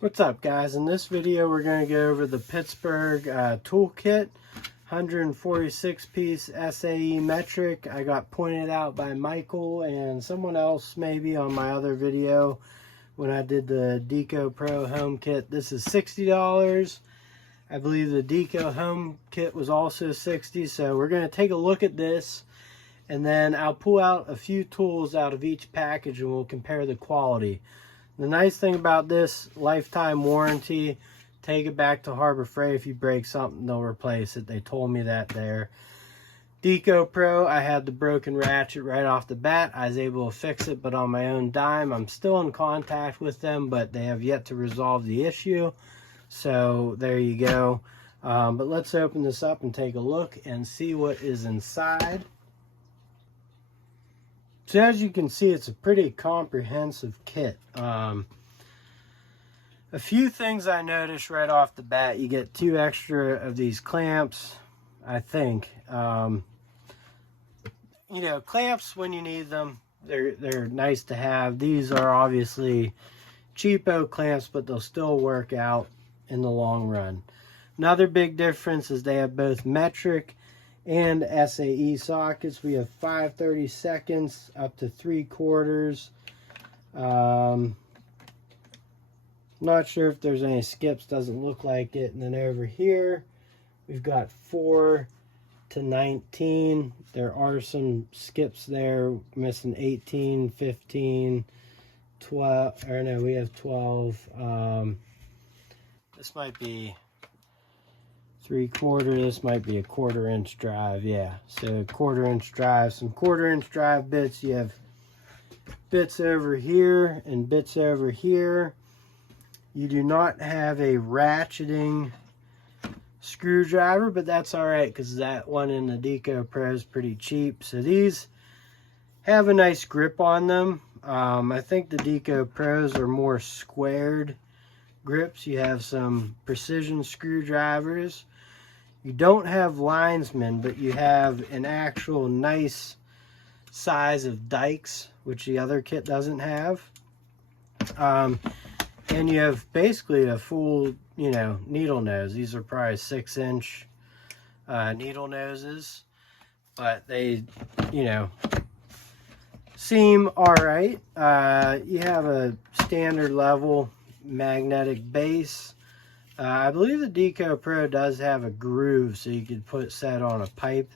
What's up, guys? In this video we're going to go over the Pittsburgh toolkit, 146 piece SAE metric. I got pointed out by Michael and someone else maybe on my other video when I did the Deko Pro home kit. This is $60. I believe the Deko home kit was also $60. So we're going to take a look at this, and then I'll pull out a few tools out of each package and we'll compare the quality. The nice thing about this, lifetime warranty. Take it back to Harbor Freight. If you break something, they'll replace it. They told me that there. Deko Pro, I had the broken ratchet right off the bat. I was able to fix it, but on my own dime. I'm still in contact with them, but they have yet to resolve the issue. So there you go. But let's open this up and take a look and see what is inside. So as you can see, it's a pretty comprehensive kit. A few things I noticed right off the bat. You get 2 extra of these clamps, I think. You know, clamps when you need them, they're nice to have. These are obviously cheapo clamps, but they'll still work out in the long run. Another big difference is they have both metric and SAE sockets. We have 5/32 up to 3/4. Not sure if there's any skips, doesn't look like it. And then over here we've got 4 to 19. There are some skips there, missing 18, 15, 12, or no, we have 12. This might be 3/4, this might be a 1/4 inch drive. Yeah, so 1/4 inch drive, some 1/4 inch drive bits. You have bits over here and bits over here. You do not have a ratcheting screwdriver, but that's all right because that one in the Deko Pro is pretty cheap. So these have a nice grip on them. I think the Deko Pros are more squared grips. You have some precision screwdrivers. You don't have linesmen, but you have an actual nice size of dikes, which the other kit doesn't have. And you have basically a full, you know, needle nose. These are probably 6-inch needle noses, but they, you know, seem all right. You have a standard level magnetic base. I believe the Deko Pro does have a groove, so you could put set on a pipe.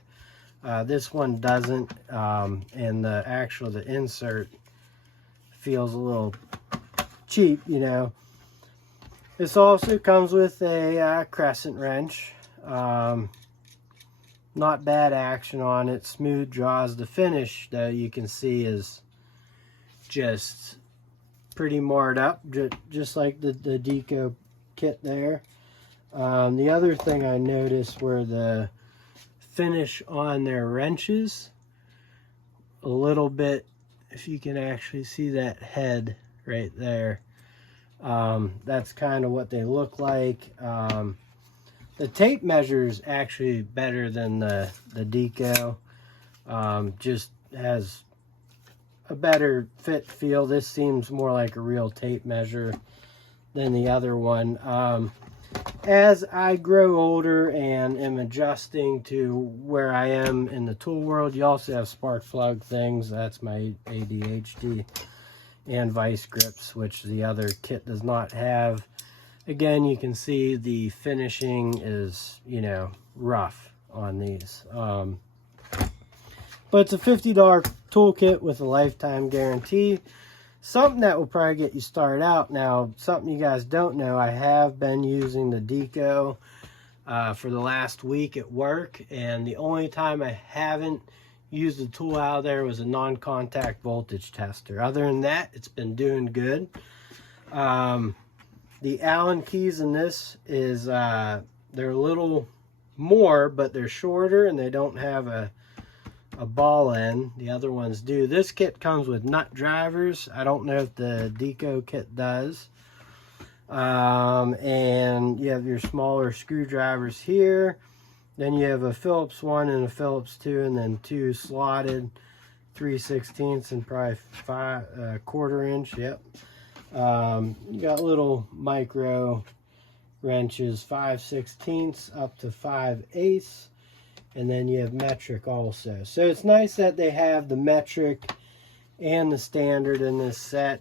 This one doesn't, and the insert feels a little cheap, you know. This also comes with a crescent wrench. Not bad action on it, smooth draws. The finish, though, you can see is just pretty marred up, just like the Deko kit there. The other thing I noticed were the finish on their wrenches. A little bit, if you can actually see that head right there. That's kind of what they look like. The tape measure is actually better than the Deko. Just has a better fit feel. This seems more like a real tape measure than the other one. As I grow older and am adjusting to where I am in the tool world, you also have spark plug things. That's my ADHD. And vice grips, which the other kit does not have. Again, you can see the finishing is, you know, rough on these. But it's a $50 toolkit with a lifetime guarantee. Something that will probably get you started out. Now, something you guys don't know, I have been using the Deko for the last week at work, and the only time I haven't used the tool out there was a non-contact voltage tester. Other than that, it's been doing good. The Allen keys in this is they're a little more, but they're shorter and they don't have a ball end. The other ones do. This kit comes with nut drivers. I don't know if the Deko kit does. And you have your smaller screwdrivers here. Then you have a Phillips 1 and a Phillips 2, and then 2 slotted 3/16 and probably 1/4 inch. Yep. You got little micro wrenches, 5/16 up to 5/8, and then you have metric also. So it's nice that they have the metric and the standard in this set.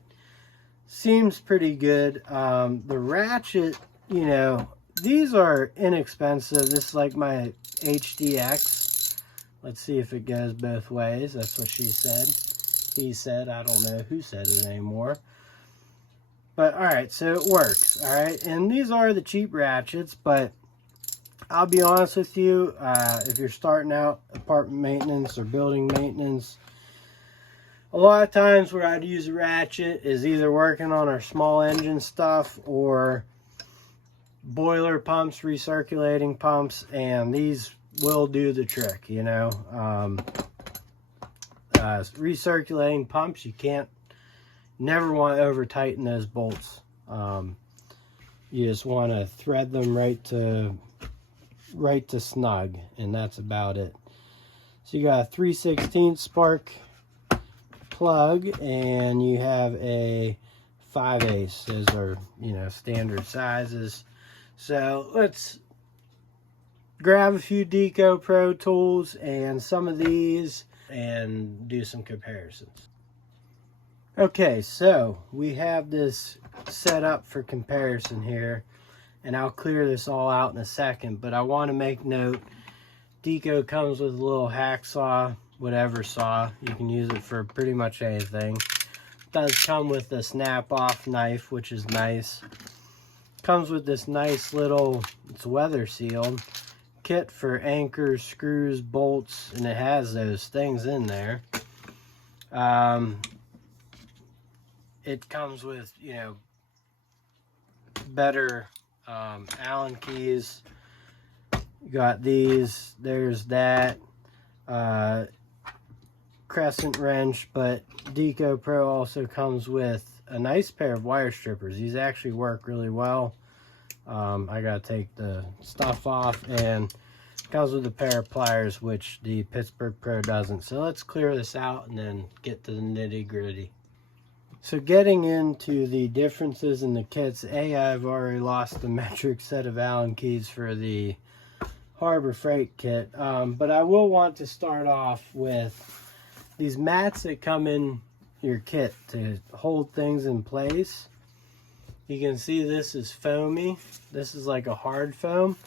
Seems pretty good. The ratchet, you know, these are inexpensive. This is like my HDX. Let's see if it goes both ways. That's what she said. He said, I don't know who said it anymore. But all right, so it works. All right, and these are the cheap ratchets, but I'll be honest with you, if you're starting out apartment maintenance or building maintenance, a lot of times where I'd use a ratchet is either working on our small engine stuff or boiler pumps, recirculating pumps, and these will do the trick, you know. Recirculating pumps, you never want to over tighten those bolts. You just want to thread them right to snug, and that's about it. So you got a 3/16 spark plug, and you have a 5/8. Those are, you know, standard sizes. So let's grab a few Deko Pro tools and some of these and do some comparisons. Okay, so we have this set up for comparison here, and I'll clear this all out in a second, but I want to make note, Deko comes with a little hacksaw, whatever saw. You can use it for pretty much anything. It does come with a snap-off knife, which is nice. Comes with this nice little, it's weather sealed, kit for anchors, screws, bolts, and it has those things in there. It comes with, you know, better Allen keys. You got these, there's that, crescent wrench, but Deko Pro also comes with a nice pair of wire strippers. These actually work really well. I gotta take the stuff off, and comes with a pair of pliers, which the Pittsburgh Pro doesn't. So let's clear this out and then get to the nitty-gritty. So getting into the differences in the kits, I've already lost the metric set of Allen keys for the Harbor Freight kit, but I will want to start off with these mats that come in your kit to hold things in place. You can see this is foamy. This is like a hard foam.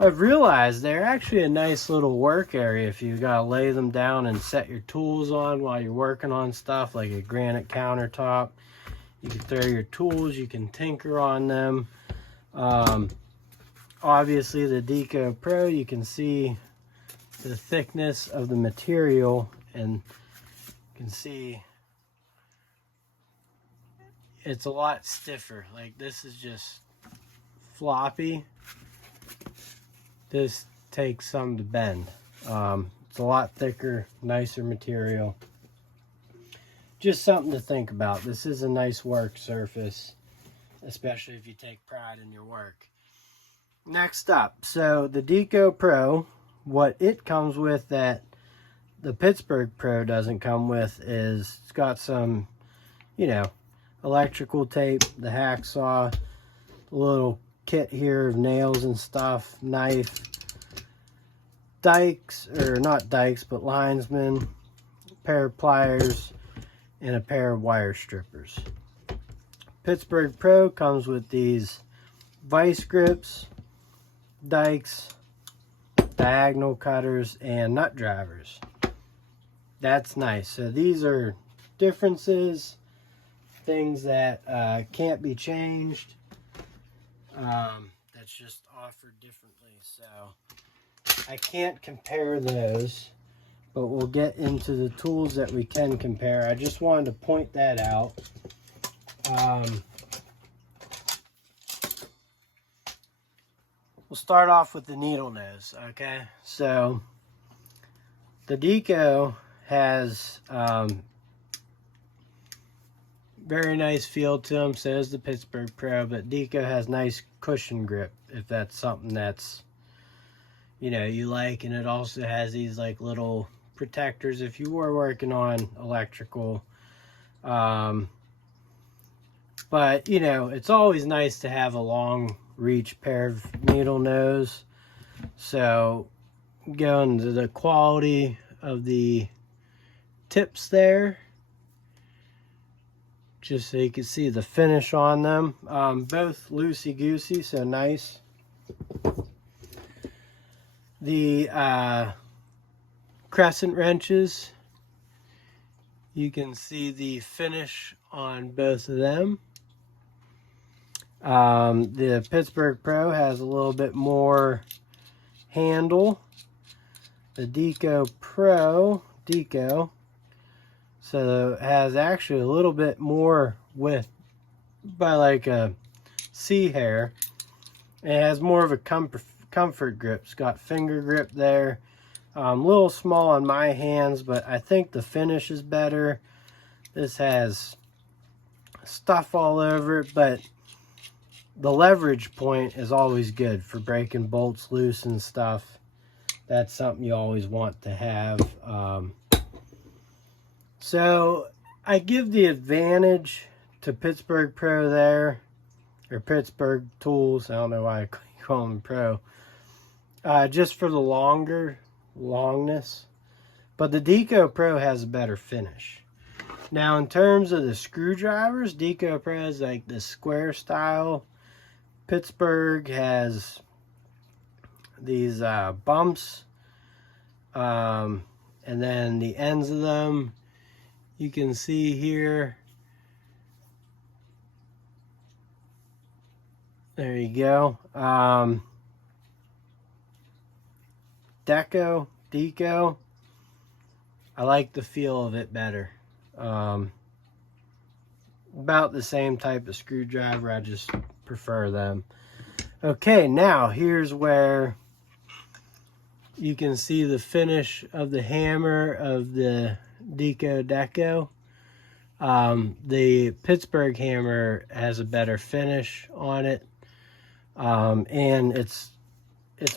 I've realized they're actually a nice little work area if you gotta lay them down and set your tools on while you're working on stuff, like a granite countertop. You can throw your tools, you can tinker on them. Obviously the Deko Pro, you can see the thickness of the material, and you can see it's a lot stiffer. Like, this is just floppy. This takes some to bend. It's a lot thicker, nicer material. Just something to think about. This is a nice work surface, especially if you take pride in your work. Next up, so the Deko Pro, what it comes with that the Pittsburgh Pro doesn't come with is it's got some, you know, electrical tape, the hacksaw, a little kit here of nails and stuff, knife, dikes, or not dikes, but linesman, a pair of pliers, and a pair of wire strippers. Pittsburgh Pro comes with these vice grips, dikes, diagonal cutters, and nut drivers. That's nice. So these are differences, things that can't be changed. That's just offered differently, so I can't compare those, but we'll get into the tools that we can compare. I just wanted to point that out. We'll start off with the needle nose, okay? So the Deko has very nice feel to them, so does the Pittsburgh Pro, but Deko has nice cushion grip, if that's something that's, you know, you like. And it also has these like little protectors if you were working on electrical. But, you know, it's always nice to have a long reach pair of needle nose. So, going to the quality of the tips there, just so you can see the finish on them. Both loosey-goosey, so nice. The crescent wrenches, you can see the finish on both of them. The Pittsburgh Pro has a little bit more handle. The Deko Pro, so it has actually a little bit more width by like a C hair. It has more of a comfort grip. It's got finger grip there. A little small on my hands, but I think the finish is better. This has stuff all over it, but the leverage point is always good for breaking bolts loose and stuff. That's something you always want to have. So I give the advantage to Pittsburgh Pro there, or Pittsburgh Tools. I don't know why I call them Pro. Just for the longness. But the Deko Pro has a better finish. Now in terms of the screwdrivers, Deko Pro is like the square style. Pittsburgh has these bumps, and then the ends of them you can see here. There you go. Deko, I like the feel of it better. About the same type of screwdriver, I just prefer them. Okay, now here's where you can see the finish of the hammer of the Deko. The Pittsburgh hammer has a better finish on it, and it's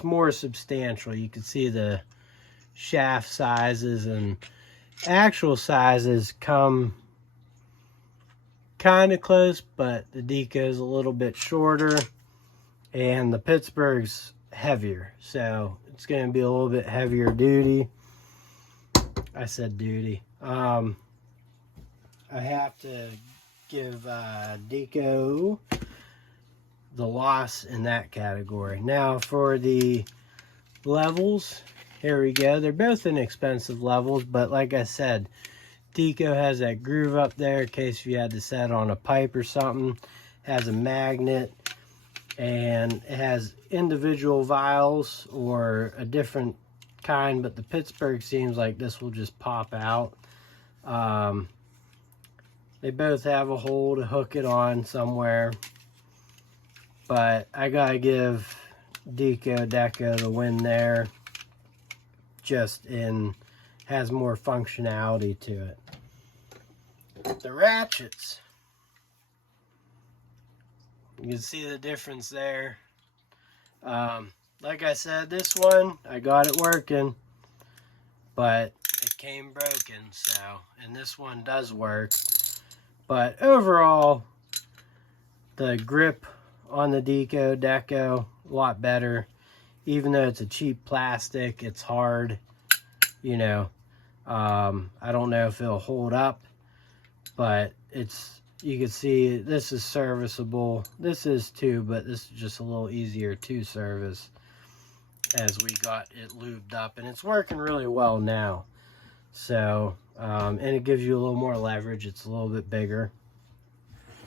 more substantial. You can see the shaft sizes and actual sizes come kind of close, but the Deko is a little bit shorter and the Pittsburgh's heavier, so it's going to be a little bit heavier duty. I said duty. I have to give Deko the loss in that category. Now for the levels, here we go. They're both inexpensive levels, but like I said, Deko has that groove up there in case you had to set on a pipe or something. Has a magnet, and it has individual vials or a different kind, but the Pittsburgh seems like this will just pop out. They both have a hole to hook it on somewhere, but I gotta give Deko the win there. Just has more functionality to it. The ratchets, you can see the difference there. Like I said, this one I got it working, but it came broken, so, and this one does work. But overall, the grip on the Deko a lot better. Even though it's a cheap plastic, it's hard, you know. I don't know if it'll hold up, but you can see this is serviceable. This is too, but this is just a little easier to service as we got it lubed up, and it's working really well now. So, and it gives you a little more leverage. It's a little bit bigger.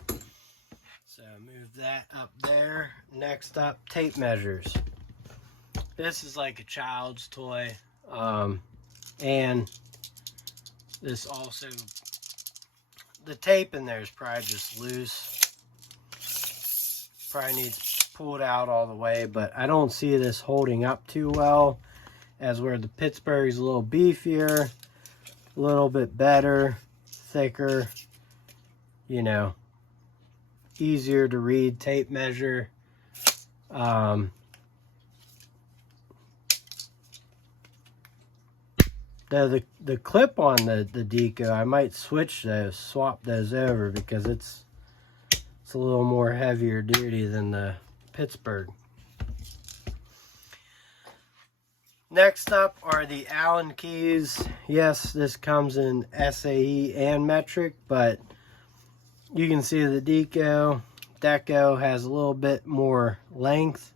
So move that up there. Next up, tape measures. This is like a child's toy, and this also, the tape in there is probably just loose. Probably needs pulled out all the way, but I don't see this holding up too well, as where the Pittsburgh is a little beefier, a little bit better, thicker, you know, easier to read tape measure. The clip on the Deko, I might swap those over, because it's It's a little more heavier duty than the Pittsburgh. Next up are the Allen keys. Yes, this comes in SAE and metric, but you can see the Deko has a little bit more length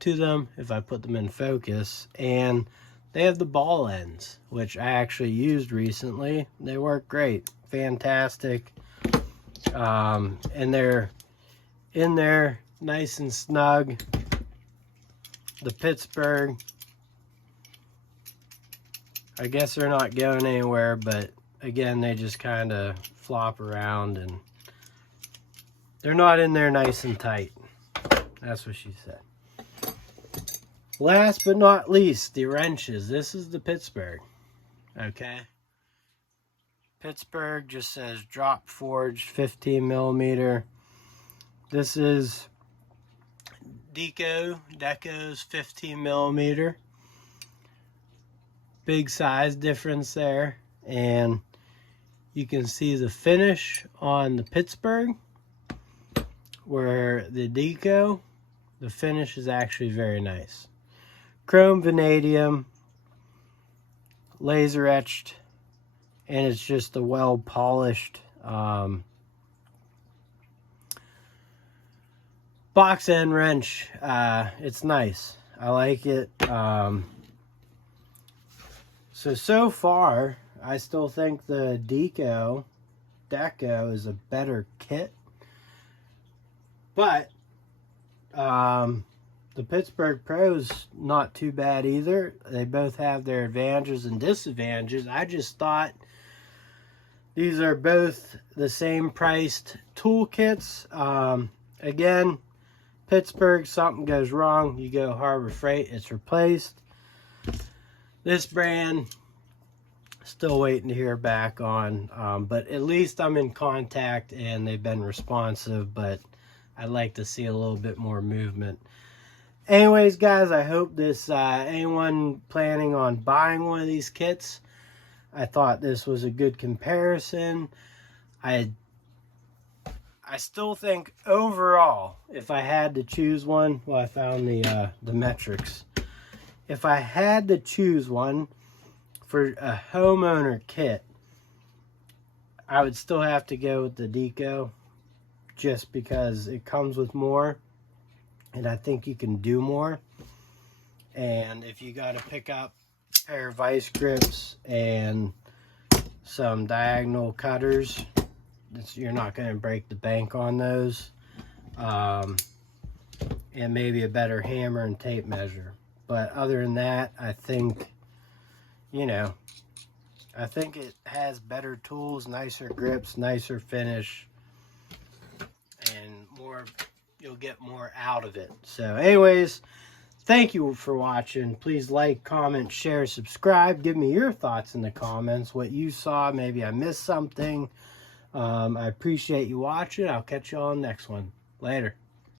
to them if I put them in focus, and they have the ball ends, which I actually used recently. They work great, fantastic, and they're in there nice and snug. The Pittsburgh, I guess they're not going anywhere, but again, they just kind of flop around and they're not in there nice and tight. That's what she said. Last but not least, the wrenches. This is the Pittsburgh. Okay. Pittsburgh just says drop forged 15 millimeter. This is Deko's 15 millimeter. Big size difference there. And you can see the finish on the Pittsburgh, where the Deko, the finish is actually very nice. Chrome vanadium, laser etched, and it's just a well polished box end wrench. It's nice. I like it. So far, I still think the Deko is a better kit, but the Pittsburgh Pro's not too bad either. They both have their advantages and disadvantages. I just thought these are both the same priced toolkits. Again, Pittsburgh, something goes wrong, you go Harbor Freight, it's replaced. This brand, still waiting to hear back on, but at least I'm in contact and they've been responsive, but I'd like to see a little bit more movement. Anyways, guys, I hope this, anyone planning on buying one of these kits, I thought this was a good comparison. I still think overall, if I had to choose one, well, I found the metrics. If I had to choose one for a homeowner kit, I would still have to go with the Deko, just because it comes with more, and I think you can do more. And if you got to pick up a pair of vice grips and some diagonal cutters, you're not going to break the bank on those, and maybe a better hammer and tape measure. But other than that, I think, you know, I think it has better tools, nicer grips, nicer finish, and more, you'll get more out of it. So anyways, thank you for watching. Please like, comment, share, subscribe. Give me your thoughts in the comments, what you saw. Maybe I missed something. I appreciate you watching. I'll catch you on the next one. Later.